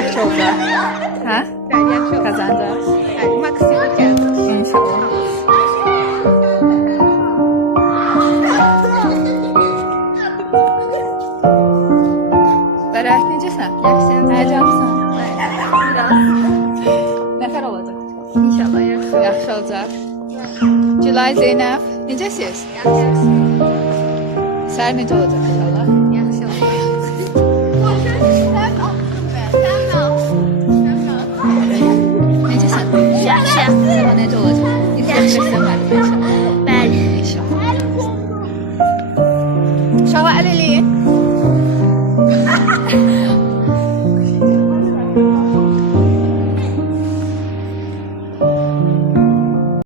yaxşı olacaq. Hə? Bəli, yaxşı oldu. Qazanacaq. Bəli, maksimum gəldi. İnşallah. Bərak, necəsən? Yaxşıyam. Həyəcanlısan? Biraz. Nəfər olacaq? İnşallah yaxşı. Yaxşı olacaq. Gülay, Zeynəb, necəsiz? Yaxşı. Səhər necə olacaq inşallah?